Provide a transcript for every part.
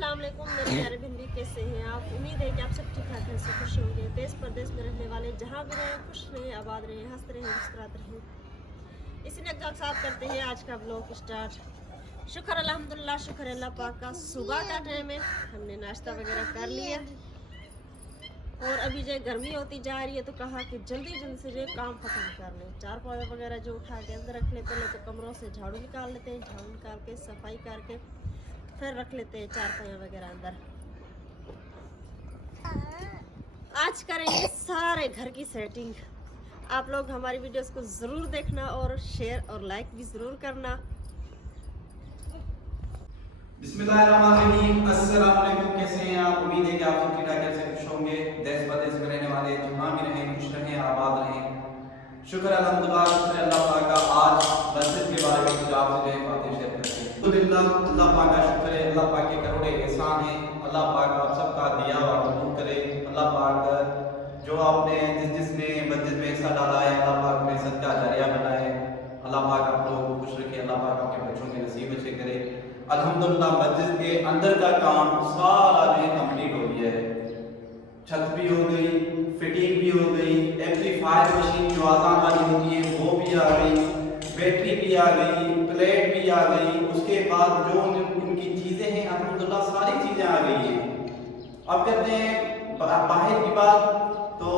अस्सलाम वालेकुम मेरे प्यारे भिंडी, कैसे हैं आप? उम्मीद है कि आप सब ठीक ठाक हैं, सब खुश होंगे। देश प्रदेश में रहने वाले जहाँ भी रहें, खुश रहें, आबाद रहें, हंसते रहें, मुस्कुराते रहें। इसी ने के साथ करते हैं आज का ब्लॉग स्टार्ट। शुक्र अल्हम्दुलिल्लाह, शुक्र अल्लाह पाक का। सुबह का टाइम है, हमने नाश्ता वगैरह कर लिया और अभी जो गर्मी होती जा रही है तो कहा कि जल्दी जल्दी से जो काम खत्म कर लें। चारपाई वगैरह जो उठा के अंदर रख लेते हैं, तो कमरों से झाड़ू निकाल लेते हैं, झाड़ू निकाल के सफाई करके फिर रख लेते हैं चारपाई वगैरह अंदर। आज करेंगे सारे घर की सेटिंग। आप लोग हमारी वीडियोस को ज़रूर देखना और शेयर और लाइक भी ज़रूर करना। बिस्मिल्लाहिर्रहमानिर्रहीम। अस्सलाम वालेकुम। कैसे हैं आप? उम्मीद है कि आप सब ठीक ठाक से खुश होंगे। देश प्रदेश में रहने वाले जहाँ भी रहें, खुश रहें, आबाद रहें। शुक्र अल्हम्दुलिल्लाह, शुक्र अल्लाह पाक का। आज मस्जिद के बारे में कुछ आपसे जो बातें शेयर करते हैं। अल्हम्दुलिल्लाह, अल्लाह पाक का शुक्र है, अल्लाह पाक के करोड़े एहसान है। अल्लाह पाक आप सबका दिया हुआ कबूल करे। अल्लाह पाक जो आपने जिसने मस्जिद में हिस्सा डाला है, अल्लाह पाक ने सदका जारिया बनाए। अल्लाह पाक आप लोगों को खुश रखे, अल्लाह पाक आपके बच्चों के नसीब अच्छे करे। अल्हम्दुलिल्लाह, मस्जिद के अंदर का काम सारा जो कंप्लीट हो गया है। छत भी हो गई, फिटिंग भी हो गई, एम्पलीफायर मशीन जो आसान वाली होती है वो भी आ गई, बैटरी भी आ गई, प्लेट भी आ गई। उसके बाद जो उनकी चीज़ें हैं अल्हम्दुलिल्लाह सारी चीज़ें आ गई है। अब करते हैं बाहर की बात। तो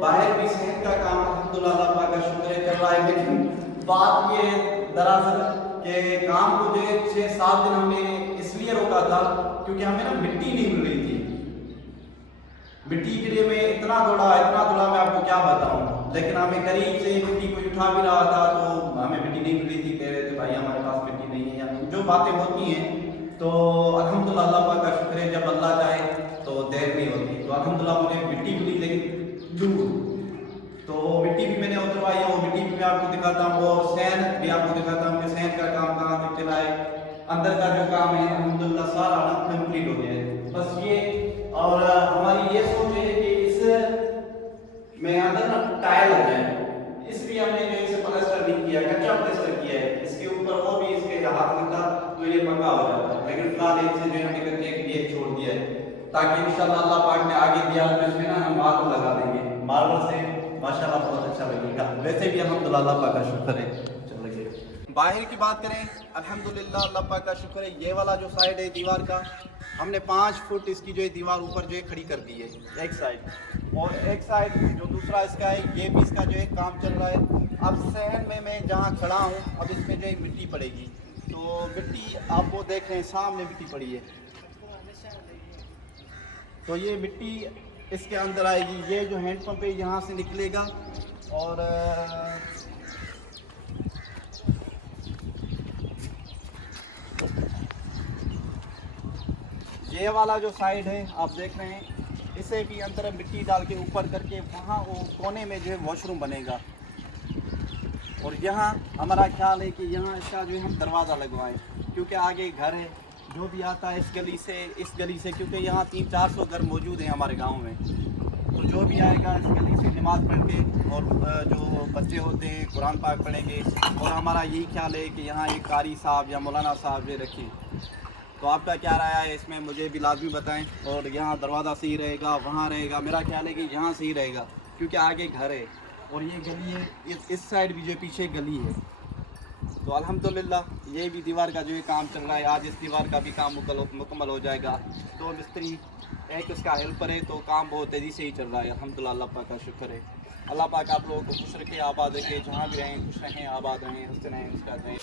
बाहर भी सेहत का काम अल्हम्दुलिल्लाह अल्लाह पाक का शुक्र है कर रहा है। लेकिन बात ये दरअसल के काम को जो 6-7 दिन हमने इसलिए रोका था क्योंकि हमें ना मिट्टी नहीं मिल रही थी। मिट्टी के लिए मैं इतना दौड़ा मैं आपको क्या बताऊं। लेकिन हमें करीब से मिट्टी को उठा भी रहा था तो हमें मिट्टी नहीं मिल रही थी। कह रहे थे भाई हमारे पास मिट्टी नहीं है, या जो बातें होती हैं। तो अल्हम्दुलिल्लाह अल्लाह पाक का शुक्र है, जब अल्लाह चाहे तो देर नहीं होती। तो अल्हम्दुलिल्लाह मुझे मिट्टी मिली, लेकिन दूर। तो मिट्टी भी मैंने उतरवाई है, वो मिट्टी भी मैं आपको दिखाता हूँ और सैन भी आपको दिखाता हूँ कि सैन का काम कहाँ तक चला है। अंदर का जो काम है अल्हम्दुलिल्लाह सारा ना कंप्लीट हो गया है। बस ये और हमारी ये सोच है कि इस में अंदर ना टाइल लग जाए, इसलिए हमने जो इसे प्लास्टर नहीं किया, कच्चा प्लास्टर किया है। इसके ऊपर वो भी इसके हाथ लगता तो ये पक्का हो जाता, लेकिन फिलहाल इसे जो हमने कच्चे के लिए छोड़ दिया है ताकि इंशाल्लाह अल्लाह पाक ने आगे दिया तो इसमें ना हम मार्बल लगा देंगे। मार्बल से माशाल्लाह बहुत अच्छा लगेगा। वैसे भी अल्हम्दुलिल्लाह अल्लाह पाक का शुक्र है। चलिए बाहर की बात करें, अल्हम्दुलिल्लाह अल्लाह पाक का शुक्र है। ये वाला जो साइड है दीवार का, हमने 5 फुट इसकी जो है दीवार ऊपर जो है खड़ी कर दी है एक साइड, और एक साइड जो दूसरा इसका है ये भी इसका जो है काम चल रहा है। अब सहन में मैं जहाँ खड़ा हूँ, अब इसमें जो है मिट्टी पड़ेगी। तो मिट्टी आप वो देख रहे हैं सामने मिट्टी पड़ी है, तो ये मिट्टी इसके अंदर आएगी। ये जो हैंड पंप है यहाँ से निकलेगा और ये वाला जो साइड है आप देख रहे हैं, इसे भी अंदर मिट्टी डाल के ऊपर करके वहाँ वो कोने में जो है वॉशरूम बनेगा। और यहाँ हमारा ख्याल है कि यहाँ इसका जो है हम दरवाज़ा लगवाएं, क्योंकि आगे घर है जो भी आता है इस गली से, क्योंकि यहाँ 300-400 घर मौजूद हैं हमारे गांव में। तो जो भी आएगा इस गली से नमाज़ पढ़ के, और जो बच्चे होते हैं कुरान पाक पढ़ेंगे। और हमारा यही ख्याल है कि यहाँ एक कारी साहब या मौलाना साहब ये रखें। तो आपका क्या राय है इसमें, मुझे भी लाजमी बताएं। और यहाँ दरवाज़ा सही रहेगा, वहाँ रहेगा, मेरा ख्याल है कि यहाँ सही रहेगा क्योंकि आगे घर है और ये गली है, इस साइड भी जो पीछे गली है। तो अल्हम्दुलिल्लाह ये भी दीवार का जो है काम चल रहा है। आज इस दीवार का भी काम मुकम्मल हो जाएगा। तो मिस्त्री एक उसका हेल्पर है, तो काम बहुत तेज़ी से ही चल रहा है। अल्हम्दुलिल्लाह अल्लाह पाक का शुक्र है। अल्लाह पाक आप लोगों को खुश रखे, आबाद रखे, जहाँ भी रहें खुश रहें, आबाद रहें, हंसते रहें, मुस्कुराते रहें।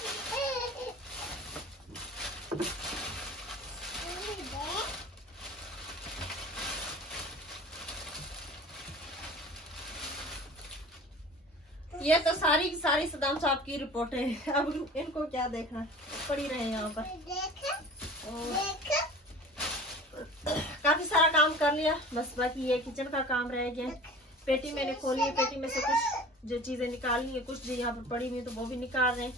ये तो सारी की सारी सदाम साहब की रिपोर्ट है। अब इनको क्या देखना, पड़ी रहे यहाँ पर। काफी सारा काम कर लिया, बस बाकी ये किचन का काम रह गया। पेटी मैंने खोली है, पेटी में से कुछ जो चीजें निकालनी है, कुछ जो यहाँ पर पड़ी हुई तो वो भी निकाल रहे हैं।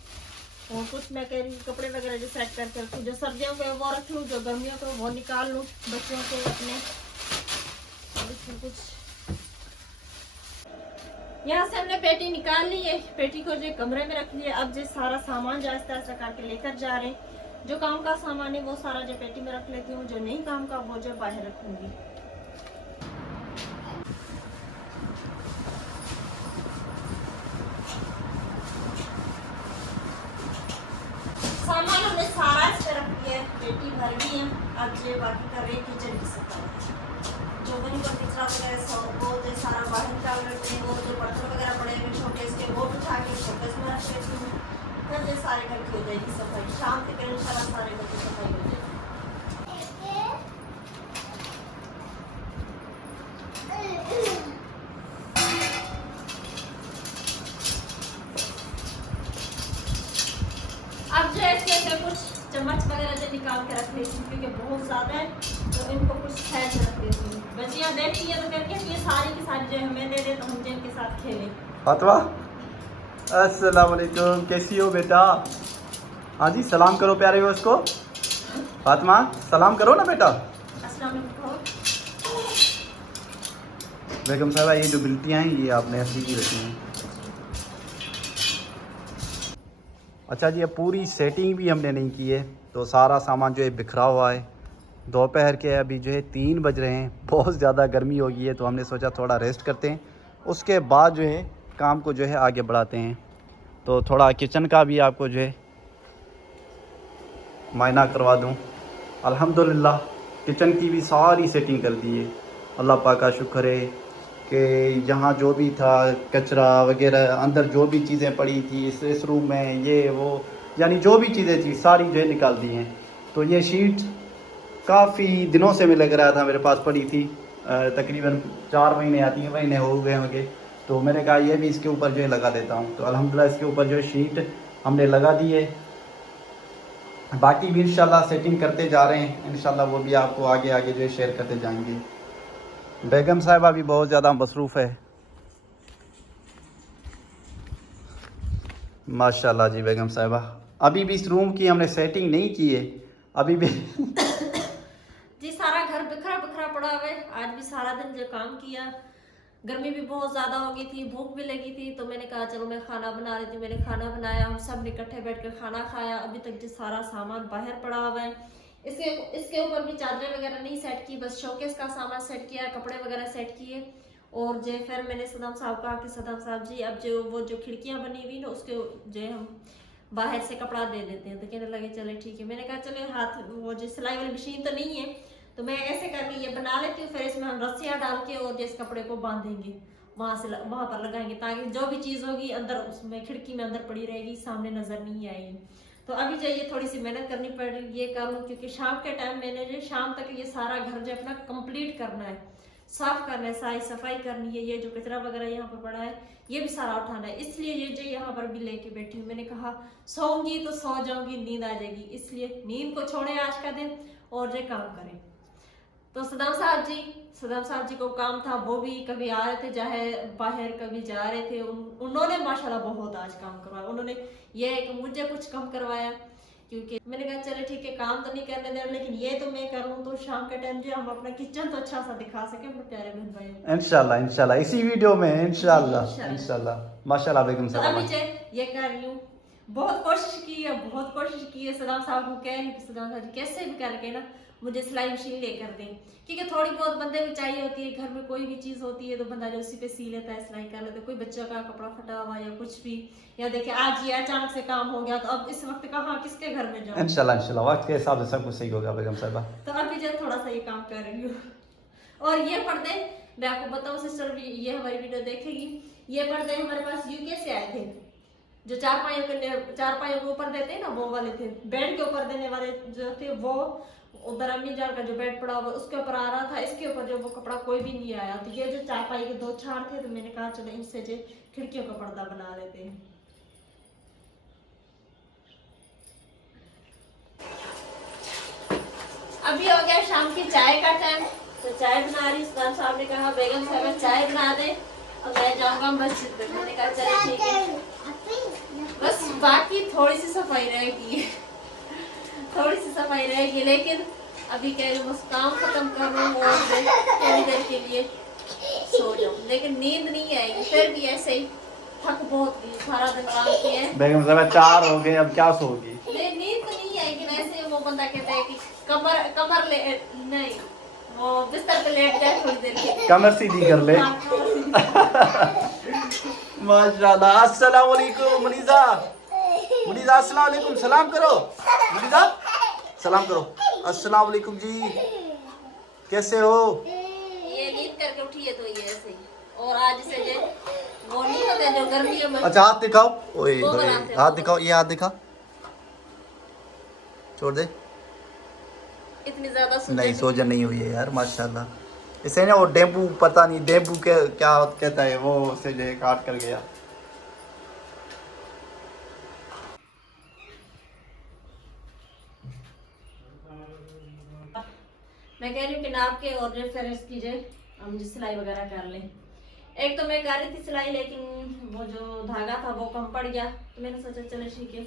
और कुछ मैं कह रही हूँ कपड़े वगैरह जो सेट करके रखूँ, जो सर्दियों में वो रख लूँ, जो गर्मियों को वो निकाल लूँ बच्चों के अपने। कुछ यहाँ से हमने पेटी निकाल ली है, पेटी को जो कमरे में रख लिया। अब जो सारा सामान जो आस्ता आस्ता करके लेकर जा रहे हैं, जो काम का सामान है वो सारा जो पेटी में रख लेती हूँ, जो नहीं काम का वो जो बाहर रखूंगी। सामान हमने सारा इस पे रख दिया है, पेटी भर गई है। अब ये बाकी कर रहे हैं किचन की सफाई। जो वहीं पर कचरा वगैरह सब वो जो सारा बाहर निकाल लेते हैं, और जो बर्तन वगैरह पड़े हैं छोटे इसके वो उठा के शोकेस में रख लेती हूँ। फिर ये सारे घर की हो जाएगी सफाई, शाम तक इंशाल्लाह सारे घर की सफाई हो जाएगी। अब जो है इसके कुछ चम्मच वगैरह जो निकाल के रख लेती हूँ, क्योंकि बहुत ज़्यादा है तो इनको कुछ साइड में रख लेती हूँ। बच्चियाँ देखती हैं तो कहती हैं ये सारी की सारी जो हमें दे दे तो हम जिनके साथ खेलें। फातिमा, अस्सलाम वालेकुम, कैसी हो बेटा? हाँ जी, सलाम करो प्यारे हो उसको। फातिमा सलाम करो ना बेटा। अस्सलाम वालेकुम। बेगम साहबा, ये जो बिल्टियाँ हैं ये आपने ऐसी ही रखी हैं। अच्छा जी, अब पूरी सेटिंग भी हमने नहीं की है तो सारा सामान जो है बिखरा हुआ है। दोपहर के अभी जो है 3 बज रहे हैं, बहुत ज़्यादा गर्मी हो गई है तो हमने सोचा थोड़ा रेस्ट करते हैं, उसके बाद जो है काम को जो है आगे बढ़ाते हैं। तो थोड़ा किचन का भी आपको जो है मायना करवा दूं। अल्हम्दुलिल्लाह किचन की भी सारी सेटिंग कर दी है। अल्लाह पाक का शुक्र है कि यहाँ जो भी था कचरा वगैरह, अंदर जो भी चीज़ें पड़ी थी इस रूम में, ये वो यानी जो भी चीज़ें थी सारी जो है निकाल दी हैं। तो ये शीट काफ़ी दिनों से मैं लग रहा था मेरे पास पड़ी थी, तकरीबन 4 महीने या 3 महीने हो गए होंगे। तो मैंने कहा ये भी इसके ऊपर जो है लगा देता हूँ। तो अल्हम्दुलिल्लाह इसके ऊपर जो है शीट हमने लगा दी है। बाकी भी इंशाल्लाह सेटिंग करते जा रहे हैं, इंशाल्लाह वो भी आपको आगे आगे जो है शेयर करते जाएंगे। बेगम साहिबा भी बहुत ज़्यादा मसरूफ़ है माशाल्लाह जी। बेगम साहिबा अभी भी इस रूम की हमने सेटिंग नहीं की है अभी भी जी सारा घर बिखरा बिखरा पड़ा हुआ है। आज भी सारा दिन जो काम किया, गर्मी भी बहुत ज़्यादा हो गई थी, भूख भी लगी थी, तो मैंने कहा चलो मैं खाना बना रही थी। मैंने खाना बनाया, हम सब ने इकट्ठे बैठ कर खाना खाया। अभी तक जो सारा सामान बाहर पड़ा हुआ है, इसके ऊपर भी चादरें वगैरह नहीं सेट की, बस शोकेस का सामान सेट किया, कपड़े वगैरह सेट किए। और जो फिर मैंने सदाम साहब कहा कि सदाम साहब जी अब जो वो जो खिड़कियाँ बनी हुई ना उसके जो हम बाहर से कपड़ा दे देते हैं। तो कहने लगे चले ठीक है। मैंने कहा चले हाथ वो जो सिलाई वाली मशीन तो नहीं है तो मैं ऐसे करके ये बना लेती हूँ, फिर इसमें हम रस्सियाँ डाल के और जिस कपड़े को बांधेंगे वहाँ पर लगाएंगे, ताकि जो भी चीज़ होगी अंदर उसमें खिड़की में अंदर पड़ी रहेगी, सामने नजर नहीं आएगी। तो अभी जो ये थोड़ी सी मेहनत करनी पड़ रही है, ये करूँ क्योंकि शाम के टाइम मैंने जो शाम तक ये सारा घर जो अपना कंप्लीट करना है, साफ करना है, सारी सफाई करनी है। ये जो कचरा वगैरह यहाँ पर पड़ा है ये भी सारा उठाना है, इसलिए ये जो यहाँ पर भी लेके बैठी हूँ। मैंने कहा सोऊंगी तो सो जाऊंगी, नींद आ जाएगी, इसलिए नींद को छोड़े आज का दिन और जो काम करें। तो सदाम साहब जी को काम था, वो भी कभी आ रहे थे चाहे बाहर, कभी जा रहे थे। उन्होंने माशाल्लाह बहुत आज काम करवाया। उन्होंने ये है कि मुझे कुछ कम करवाया, क्योंकि मैंने कहा चले ठीक है काम तो नहीं करने देना, लेकिन ये तो मैं करूँ तो शाम के टाइम जो हम अपना किचन तो अच्छा सा दिखा सके अपने प्यारे बहन भाई। इंशाल्लाह इसी वीडियो में इंशाल्लाह माशाल्लाह। बेगम तो साहब अभी ये कर रही हूँ, बहुत कोशिश की है। सदाम साहब को कह रही कि सदाम साहब जी कैसे भी करके ना मुझे सिलाई मशीन लेकर दें, क्योंकि थोड़ी बहुत बंदे भी चाहिए होती है। घर में कोई भी चीज़ होती है तो बंदा जो उसी पे सी लेता है, सिलाई कर लेता है। कोई बच्चों का कपड़ा फटा हुआ या कुछ भी, या देखिए आज ये अचानक से काम हो गया तो अब इस वक्त कहाँ किसके घर में जाऊँ। इंशाल्लाह वक्त के हिसाब से सब कुछ सही होगा बेगम साहिबा। तो अभी जो थोड़ा सा ये काम कर रही हूँ। और ये पर्दे मैं आपको बताऊँ, सिस्टर भी ये हमारी वीडियो देखेगी, ये पर्दे हमारे पास यूके से आए थे, जो चारपाइयों के ऊपर देते हैं ना वो वाले थे। बेड के ऊपर देने वाले जो थे वो उधर अम्मी जान का जो बेड पड़ा हुआ उसके ऊपर आ रहा था, इसके ऊपर जो वो कपड़ा कोई भी नहीं आया। तो ये जो चारपाई के 2 छाड़ थे तो मैंने कहा चलो इनसे जो खिड़कियों का पर्दा बना लेते हैं। अभी हो गया शाम की चाय का टाइम, तो चाय बना रही। सदाम साहब ने कहा बेगम साहब चाय बना दे और मैं जाऊंगा मस्जिद में। मैंने कहा चलो ठीक है, बस बाकी थोड़ी सी सफाई रहेगी लेकिन अभी कह रही हूँ बस काम खत्म कर रहा हूँ और थोड़ी देर के लिए सो जाऊँ, लेकिन नींद नहीं आएगी। फिर भी ऐसे ही थक बहुत गई, सारा दिन काम किया है। बेगम साहब 4 हो गए, अब क्या सोगी? नींद तो नहीं आएगी, वैसे बंदा कहता है कि कमर कमर ले नहीं, वो बिस्तर पे लेट जाए थोड़ी देर के लिए। कमर सीधी कर ले। हाँ, कमर सीधी। माशाल्लाह। अस्सलाम वालेकुम मुनीजा। मुनीजा अस्सलाम वालेकुम, सलाम करो। मुनीजा सलाम करो। अस्सलाम वालेकुम जी, कैसे हो? ये नींद करके उठी है तो ये ऐसे ही। और आज से जो वो नहीं होते जो गर्मियों में। अच्छा हाथ दिखाओ। ओए वो होए, बनाते हैं, हाथ वो दिखाओ, ये हाथ दिखा, छोड़ दे। इतनी ज्यादा सूजन नहीं सोजन नहीं हुई है यार, माशाल्लाह। इसे ना वो डेंगू, पता नहीं डेंगू के क्या कहता है, वो उसे जो है काट कर गया। मैं कह रही हूँ कि नाप के और रेफरेंस कीजिए, हम जो सिलाई वगैरह कर लें। एक तो मैं कर रही थी सिलाई, लेकिन वो जो धागा था वो कम पड़ गया, तो मैंने सोचा चलो ठीक है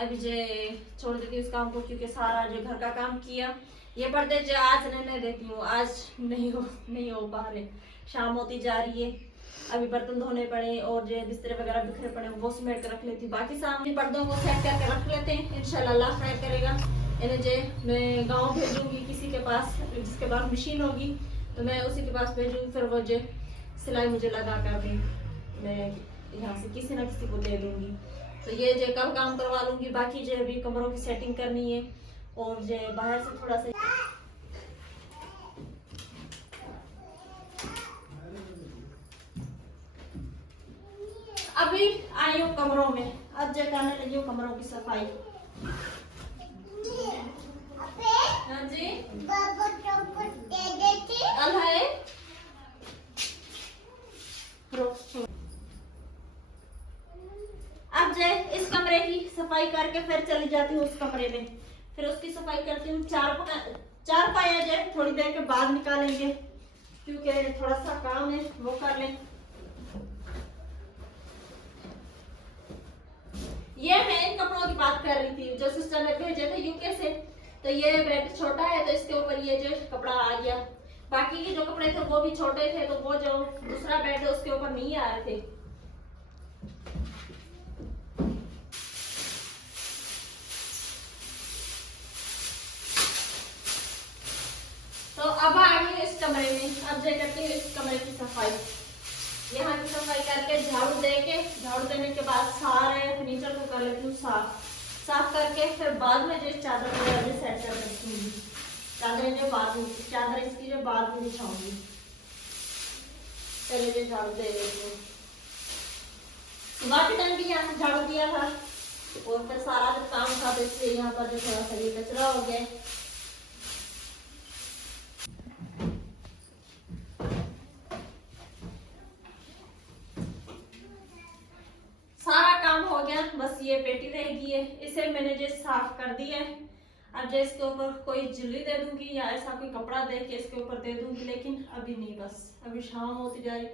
अभी जो छोड़ देती हूँ उस काम को, क्योंकि सारा जो घर का काम किया। ये पर्दे जो आज नहीं देती हूँ, आज नहीं हो पा रहे, शाम होती जा रही है। अभी बर्तन धोने पड़े और जो बिस्तर वगैरह बिखरे पड़े वो समेट कर रख लेती हूँ। बाकी सामने पर्दों को सेट करके रख लेते हैं, इंशाल्लाह अल्लाह खैर करेगा। इन्हें जो मैं गाँव भेजूंगी किसी के पास, जिसके पास मशीन होगी तो मैं उसी के पास भेजूंगी, फिर वो जो सिलाई मुझे लगा कर भी मैं यहाँ से किसी ना किसी को दे दूंगी। तो ये जो कल काम करवा लूंगी। बाकी जो अभी कमरों की सेटिंग करनी है और जो बाहर से थोड़ा सा अभी आई हूँ कमरों में, अब जो करने लगी हूँ कमरों की सफाई। हाँ जी कल है अब जो इस कमरे की सफाई करके फिर चली जाती हूँ उस कमरे में, फिर उसकी सफाई करती हूँ। चार पाया जो थोड़ी देर के बाद निकालेंगे, क्योंकि थोड़ा सा काम है वो कर लें। ये मैं इन कपड़ों की बात कर रही थी जो सिस्टर ने भेजे थे यूके से। तो ये बेड छोटा है तो इसके ऊपर ये जो कपड़ा आ गया। बाकी के जो कपड़े थे वो भी छोटे थे, तो वो जो दूसरा बेड है उसके ऊपर नहीं आ रहे थे। तो अब आ गई इस कमरे में, अब जो करती हूँ इस कमरे की सफाई। यहाँ की सफाई करके झाड़ू देने के बाद सारे फर्नीचर को कर लेती हूँ साफ करके, फिर बाद में जो चादर वगैरह सेट कर रखूंगी। चादरें जो बाद में, चादर इसकी जो बाद में बिछाऊंगी। पहले जो झाड़ू दे देती हूँ। सुबह के टाइम भी यहाँ से झाड़ू दिया था और फिर सारा जो काम था तो इसलिए यहाँ पर जो थोड़ा सा ये कचरा हो गया। सारा काम हो गया, बस ये पेटी रह गई है, इसे मैंने जो साफ कर दिया है। अब जो इसके ऊपर कोई झिल्ली दे दूंगी या ऐसा कोई कपड़ा दे के इसके ऊपर दे दूंगी, लेकिन अभी नहीं, बस अभी शाम होती जा रही,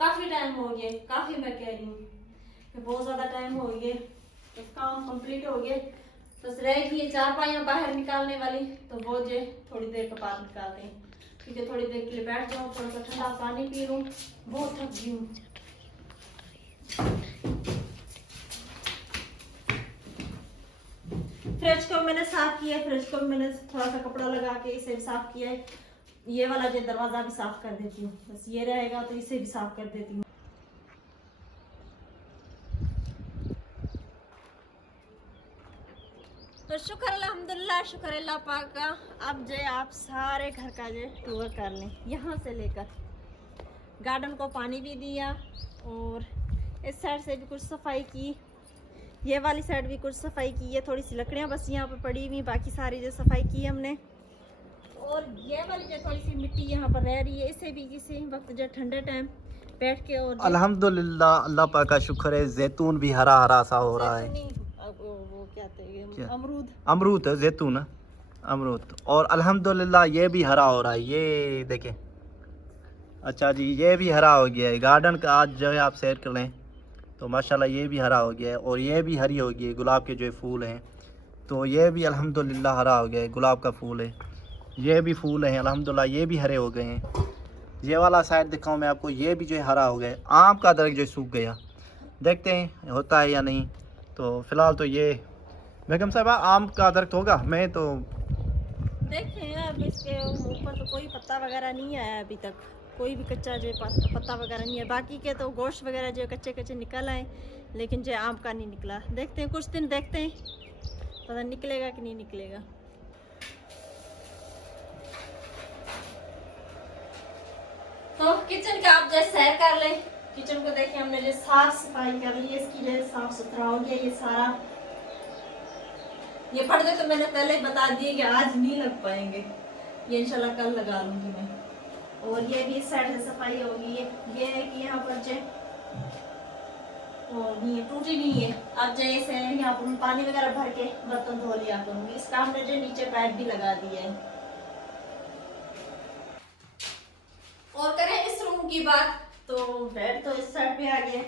काफी टाइम हो गया, काफी मैं कह रही हूँ कि बहुत ज्यादा टाइम हो गया। तो काम कंप्लीट हो गया, बस रह गई चारपाइयाँ बाहर निकालने वाली, तो वो जो थोड़ी देर के बाद निकालते हैं, क्योंकि थोड़ी देर के लिए बैठ जाऊँ, थोड़ा सा ठंडा पानी पी लूँ, बहुत थक गई हूँ। फ्रिज को मैंने साफ किया, फ्रिज को मैंने थोड़ा सा कपड़ा लगा के इसे भी साफ किया है। ये वाला जो दरवाजा भी साफ कर देती हूँ, बस ये रहेगा तो इसे भी साफ कर देती हूँ। तो शुक्र अल्हम्दुलिल्लाह, शुक्र अल्लाह पाक का। अब जो आप सारे घर का जो टूर कर लें, यहाँ से लेकर गार्डन को पानी भी दिया और इस साइड से भी कुछ सफाई की, ये वाली साइड भी कुछ सफाई की है। थोड़ी सी लकड़ियाँ बस यहाँ पर पड़ी हुई, बाकी सारी जो सफाई की हमने। और ये वाली जो थोड़ी सी मिट्टी यहाँ पर रह रही है, इसे भी किसी वक्त जो ठंडे टाइम बैठ के और अल्हम्दुलिल्लाह, अल्लाह पाक का शुक्र है, जैतून भी हरा हरा सा हो रहा है। वो क्या कहते हैं, क्या? अमरूद है, जैतून है, अमरूद। और अल्हम्दुलिल्लाह ये भी हरा हो रहा है, ये देखें। अच्छा जी, ये भी हरा हो गया है। गार्डन का आज जो है आप सैर कर लें तो माशाल्लाह ये भी हरा हो गया है, और ये भी हरी हो गई है। गुलाब के जो फूल हैं तो ये भी अल्हम्दुलिल्लाह हरा हो गया है। गुलाब का फूल है, ये भी फूल हैं अल्हम्दुलिल्लाह, ये भी हरे हो गए हैं। ये वाला साइड दिखाऊं मैं आपको, ये भी जो है हरा हो गया है। आम का दरख्त जो सूख गया, देखते हैं होता है या नहीं। तो फ़िलहाल तो ये बेगम साहबा आम का दरख्त होगा? मैं तो देखें अब इसके ऊपर तो कोई पत्ता वगैरह नहीं आया अभी तक, कोई भी कच्चा जो पत्ता वगैरह नहीं है। बाकी के तो गोश्त वगैरह जो कच्चे कच्चे निकल आए, लेकिन जो आम का नहीं निकला। देखते हैं कुछ दिन, देखते हैं पता निकलेगा कि नहीं निकलेगा। तो किचन का आप जैसे सैर कर लें। किचन को देखिए हमने जो साफ सफाई कर ली है, इसकी जो साफ सुथरा हो गया ये सारा। ये पर्दे तो मैंने पहले ही बता दिए कि आज नहीं लग पाएंगे, ये इंशाल्लाह कल लगा लूंगी मैं। और ये भी इस साइड से सफाई होगी। ये है कि यहाँ पर जो और नहीं है, टूटी नहीं है। अब जैसे यहाँ पर पानी वगैरह भर के बर्तन धो लिया करूंगी। इसका हमने जो नीचे पैड भी लगा दिया है। और करें इस रूम की बात, तो बेड तो इस साइड पे आ गया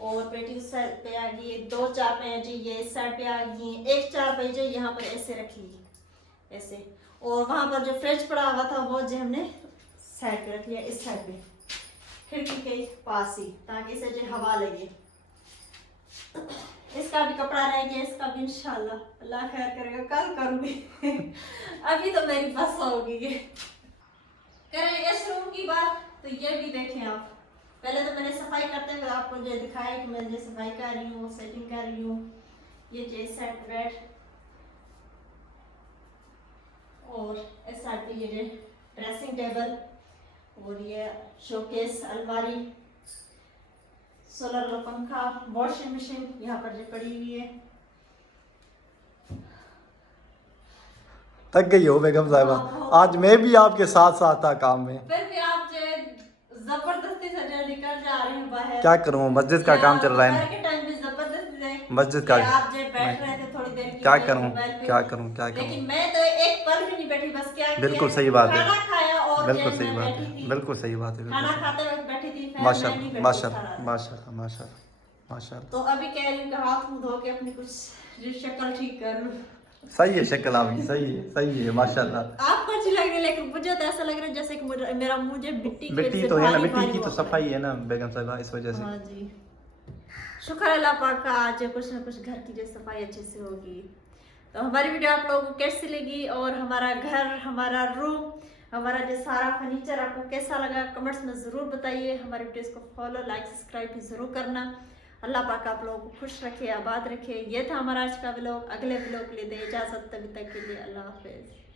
और पेटी उस साइड पे आ गई है। 2 चारपाई जी ये इस साइड पे आ गई है। एक चारपाई जो यहाँ पर ऐसे रखी है ऐसे, और वहां पर जो फ्रिज पड़ा हुआ था वो जो हमने साइड पे रख लिया, इस साइड पे खिड़की के पास ही, ताकि इसे जो हवा लगे। इसका भी कपड़ा रह गया, इसका भी इंशाल्लाह अल्लाह खैर करेगा कल करूंगी। अभी तो मेरी बस होगी। करें इस रूम की बात, तो ये भी देखें आप। पहले तो मैंने सफाई करते हुए आपको जो दिखाया कि मैं जो सफाई कर रही हूँ, सेटिंग कर रही हूँ। ये जो सेट बेड और इस साइड पे ये जो ड्रेसिंग टेबल और ये शोकेस, अलमारी, सोलर पंखा, वॉशिंग मशीन यहाँ पर जो पड़ी हुई है। थक गई हो बेगम साहिबा? आज मैं भी आपके साथ साथ था काम में। फिर भी आप जो जबरदस्ती से जो निकल जा रहे हैं बाहर। क्या करूँ, मस्जिद का काम चल रहा है के टाइम पे जबरदस्ती से मस्जिद का। आप जो बैठ रहे थे थोड़ी देर के क्या लिए करूँ मोबाइल पे। क्या करूँ क्या लेकिन करूँ? मैं तो एक पल भी नहीं बैठी, बस क्या बिल्कुल किया, सही बात है, खाना खाया और बिल्कुल जो सही मैं बात बैठी है, थी। बिल्कुल सही बात है, खाना बिल्कुल खाते वक्त बैठी थी, फिर मैं नहीं माशाल्लाह बैठी माशाल्लाह सारा। माशाल्लाह माशाल्लाह माशाल्लाह। तो अभी कह रही हूँ कि हाथ मुंह धो के अपनी कुछ जो शक्ल ठीक कर लूं। सही है शक्ल आपकी, सही है माशाल्लाह। आपको अच्छी लग रही है, लेकिन मुझे तो ऐसा लग रहा है जैसे कि मेरा मुंह जो मिट्टी की वजह मिट्टी से तो है ना, भारी मिट्टी भारी की तो हो गया। सफाई है ना बेगम साहिबा, इस वजह से। हाँ जी, शुक्र अल्लाह पाक का आज कुछ ना कुछ घर की जो सफाई अच्छे से होगी। तो हमारी वीडियो आप लोगों को कैसी लगी और हमारा घर, हमारा रूम, हमारा जो सारा फर्नीचर आपको कैसा लगा कमेंट्स में ज़रूर बताइए। हमारे वीडियोस को फॉलो, लाइक, सब्सक्राइब भी ज़रूर करना। अल्लाह पाक आप लोगों को खुश रखे, आबाद रखे। ये था हमारा आज का व्लॉग। अगले व्लॉग के लिए दे इजाज़त, तभी तक के लिए अल्लाह हाफिज़।